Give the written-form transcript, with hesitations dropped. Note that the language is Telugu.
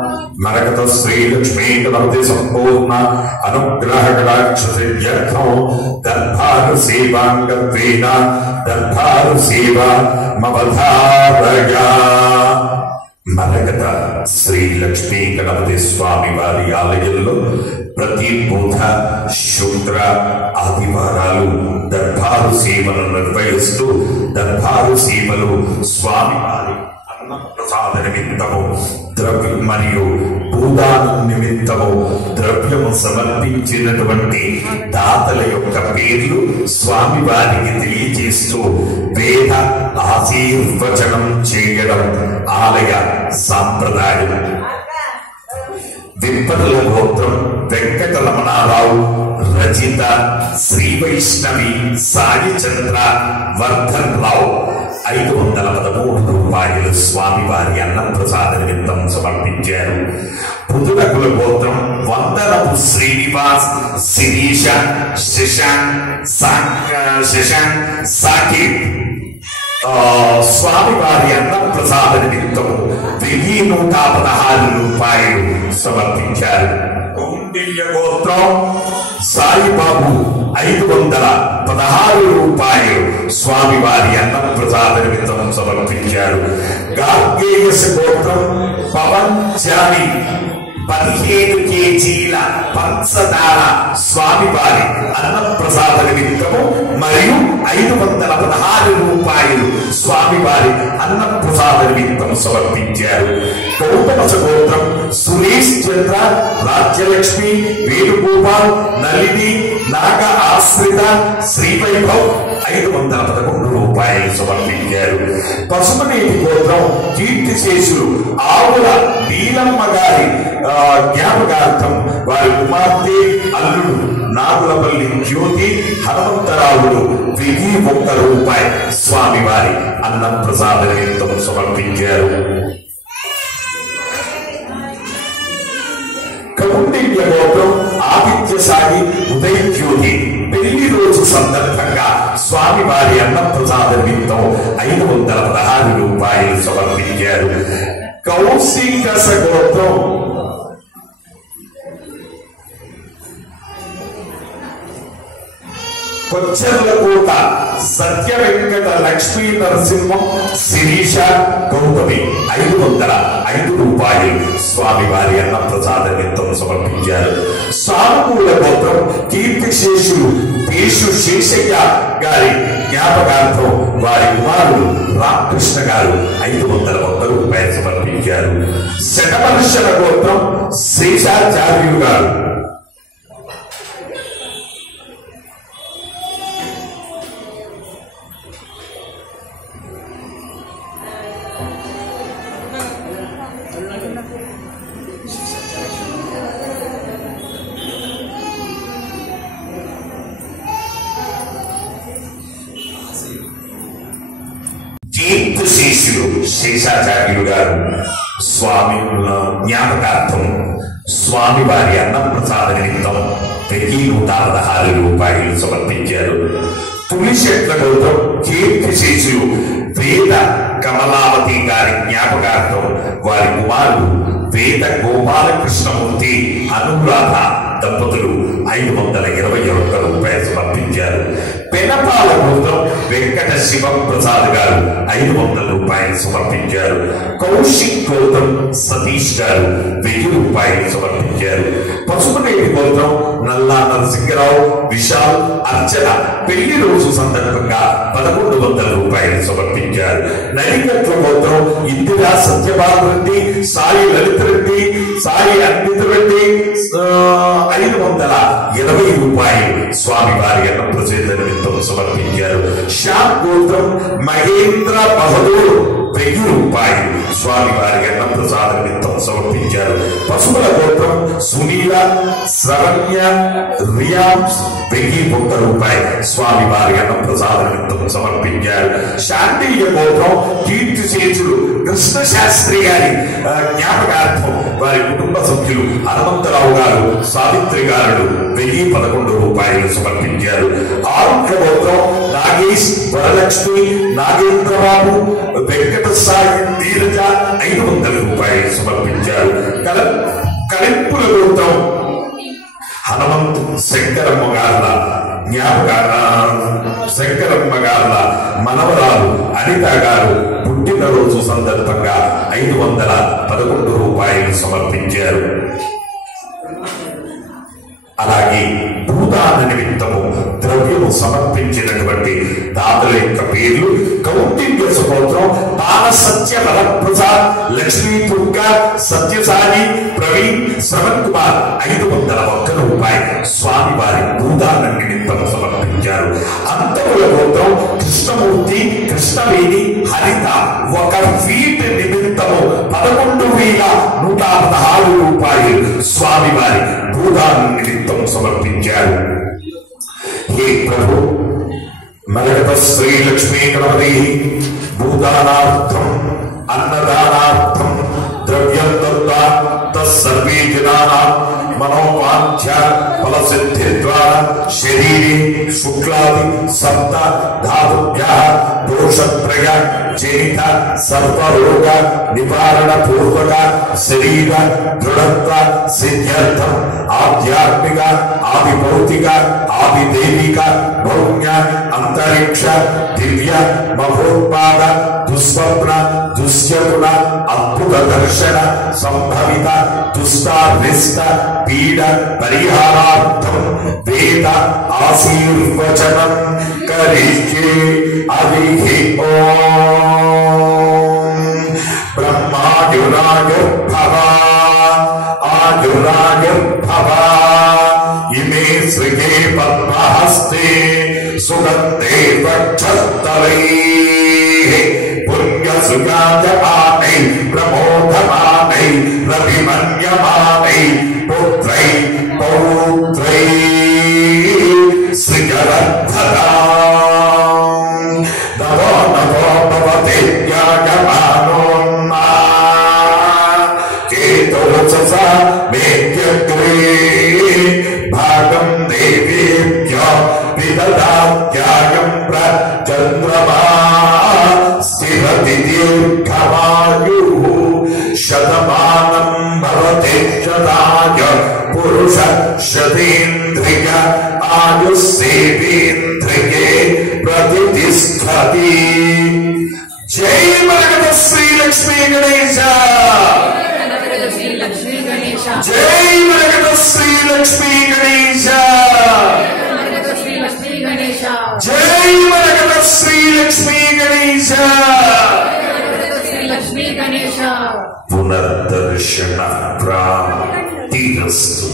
మరకత శ్రీలక్ష్మీ గణపతి సంపూర్ణ అనుగ్రహ కటాక్షసిద్ధ్యర్థం దర్భారు సేవాంగత్వేన దర్భారు సేవా మవధారయా. మరకత శ్రీలక్ష్మీ గణపతి స్వామి వారి ఆలయంలో ప్రతి బుధ శుక్ర ఆదివారాలు దర్బారు సేవలు నిర్వహిస్తూ దర్బారు సేవలు స్వామి వారి ప్రసాద నిమిత్తము ద్రవ్యం మరియు భూదానం నిమిత్తము ద్రవ్యము సమర్పించినటువంటి దాతల యొక్క పేర్లు స్వామి వారికి తెలియజేస్తూ వేద ఆశీర్వచనం చేయడం ఆలయ సాంప్రదాయం. విప్పర్ల గోత్రం వెంకట రమణారావు రచిత శ్రీ వైష్ణవి సాయి చంద్ర వర్ధన్ రావు 513 రూపాయలు స్వామివారి అన్నప్రసాద నిమిత్తం సమర్పించారు. పుదులకుల గోత్రం వందనపు శ్రీనివాస్ శిరీష శశాంక్ సాకిబ్ స్వామివారి అన్నప్రసాద నిమిత్తం 1116 రూపాయలు సమర్పించారు. కౌండిల్య గోత్రం సాయిబాబు 516 రూపాయలు స్వామివారి అన్నప్రసాద నిమిత్తం సమర్పించారు. గార్గేయస్ గోత్రం పవన్ జాని 15 కేజీల పంచదార స్వామివారి అన్నప్రసాద నిమిత్తము మరియు 516 రూపాయలు స్వామివారి అన్నప్రసాద నిమిత్తం సమర్పించారు. కౌటమస గోత్రం సురేష్ చంద్ర రాజ్యలక్ష్మి వేణుగోపాల్ నళిని నాగ ఆశ్రిత శ్రీవైభవ్ 511 రూపాయలు సమర్పించారు. పసుమనేటి గోత్రం కీర్తిశేషులు ఆవుల నీలమ్మ గారి జ్ఞాపకార్థం వారి కుమార్తె అల్లుడు నాగులపల్లి జ్యోతి హనుమంతరావుడు 1001 రూపాయలు స్వామివారి అన్నప్రసాద నిమిత్తం సమర్పించారు. కౌండిల్య గోత్రం ఆదిత్య సాయి ఉదయ జ్యోతి పెళ్లి రోజు సందర్భంగా స్వామివారి అన్నప్రసాద నిమిత్తం 516 రూపాయలు సమర్పించారు. కౌశికస గోత్రం కొచ్చర్లకోట సత్య వెంకట లక్ష్మీ నరసింహం శిరీష గౌతమి 505 రూపాయలు స్వామివారి అన్నప్రసాద నిమిత్తం సమర్పించారు. సానుకూల గోత్రం కీర్తిశేషులు పేషు శేషయ్య గారి జ్ఞాపకార్థం వారి కుమారుడు రామకృష్ణ గారు 501 రూపాయలు సమర్పించారు. శటవర్షణ గోత్రం శేషాచార్యులు గారు శేషాచార్యులు గారు స్వామి జ్ఞాపకార్థం స్వామివారి అన్నప్రసాద నిమిత్తం 1116 రూపాయలు సమర్పించారు. తులిశెట్ల గౌతమ్ కీర్తిశేషులు వేద కమలావతి గారి జ్ఞాపకార్థం వారి కుమారుడు వేద గోపాలకృష్ణమూర్తి అనురాధ దంపతులు 521 రూపాయలు సమర్పించారు. పెనపాల గోత్రం వెంకట శివప్రసాద్ గారు 500 రూపాయలు సమర్పించారు. కౌశిక్ గౌతమ్ సతీష్ గారు 1000 రూపాయలు సమర్పించారు. పసుపునేటి గోత్రం నల్లా నరసింహరావు విశాల్ అర్చన పెళ్లి రోజు సందర్భంగా 1100 రూపాయలు సమర్పించారు. నడికట్ల గోత్రం ఇందిరా సత్యభామ రెడ్డి సాయి లలిత రెడ్డి సాయి అన్విత రెడ్డి 520 రూపాయలు స్వామివారి అన్నప్రసాద నిమిత్తం సమర్పించారు. శ్యామ్ గోత్రం మహేంద్ర బహదూర్ 1000 రూపాయలు స్వామివారి అన్నప్రసాద నిమిత్తం సమర్పించారు. పశువుల గోత్రం సునీల శ్రవణ్య రియామ్స్ 1001 రూపాయలు స్వామివారి అన్నప్రసాద నిమిత్తం సమర్పించారు. శాంతియ గోత్రం కీర్తిశేషులు కృష్ణ శాస్త్రి గారి జ్ఞాపకార్థం వారి కుటుంబ సభ్యులు హనుమంతరావు గారు, సావిత్రి గారు 1011 రూపాయలు సమర్పించారు. ఆరుట్ల గోత్రం నాగేష్, వరలక్ష్మి, నాగేంద్రబాబు, వెంకట సాయి, నీరజ 500 రూపాయలు సమర్పించారు. కలింపుల గోత్రం హనుమంత్ శంకరమ్మ గార్ల శంకరమ్మ గార్ల మనవరాలు అనిత గారు పుట్టినరోజు సందర్భంగా 511 రూపాయలు సమర్పించారు. అలాగే భూదాన నిమిత్తము ద్రవ్యము సమర్పించినటువంటి దాతల యొక్క పేర్లు కౌంటిన్య సుగోత్రం బాల సత్య వరప్రసాద్, లక్ష్మీ దుర్గా, సత్యసాయి, ప్రవీణ్, శ్రవణ్ కుమార్ 501 రూపాయలు స్వామివారి భూదాన నిమిత్తం సమర్పించారు. అంతకుల గోత్రం కృష్ణమూర్తి, కృష్ణవేణి, హరిత 1 ఫీట్ నిమిత్తము 11,116 రూపాయలు స్వామివారి భూదాన నిమిత్తం సమర్పించారు. హే ప్రభు, మరగత శ్రీ లక్ష్మీ గణపతి భూదానార్థం అన్నదానార్థం ద్రవ్యం దత్తా తస్సర్వే జనానాం మనోవాంఛ ఫలసిద్ధి ద్వారా శరీరే శుక్లాది సప్త ధాతుభ్యః దోషత్రయ జనిత సర్వరోగ నివారణ పూర్వక శరీర దృఢత్వ సిద్ధ్యర్థం ఆధ్యాత్మిక, ఆది భౌతిక, ఆది దైవిక, భౌమ్య, అంతరిక్ష, దివ్య, మహోత్పాద, దుస్వప్న, దుశ్శకున, అద్భుత దర్శన, సంభవిత, దుష్టారిష్ట పీడ పరిహారార్థం వేద ఆశీర్వచనం కరిష్యే. హరి ఓం బ్రహ్మాయురాయుర్భవ ఆయురాయుర్భవ ఇమే శ్రీగే పద్మహస్తే సుగంధే వక్షస్థలైః పుణ్యసుగాయమానై ప్రమోదమానై రవిమన్యమానై పుత్రై పౌత్రై శ్రీగరద్ధరాం నవో నవో భవతే జ్ఞాయమానోన్నా కేతోచస మేత్యగ్రే భాగం దేవేభ్యో విదదాత్యాయం ప్రచంద్రమా స్థిరతి దీర్ఘమాయుః శతమానం భవతే శతాయ పురుష శతేంద్రియ ఆయుస్సేవేంద్రియే ప్రతిష్ఠతి. జై మరగత శ్రీ లక్ష్మీ గణేశ, జై మరగత శ్రీ లక్ష్మీ గణేశ, జై మరగత శ్రీ లక్ష్మీ గణేశ. పునర్దర్శన ప్రాప్తిరస్తు.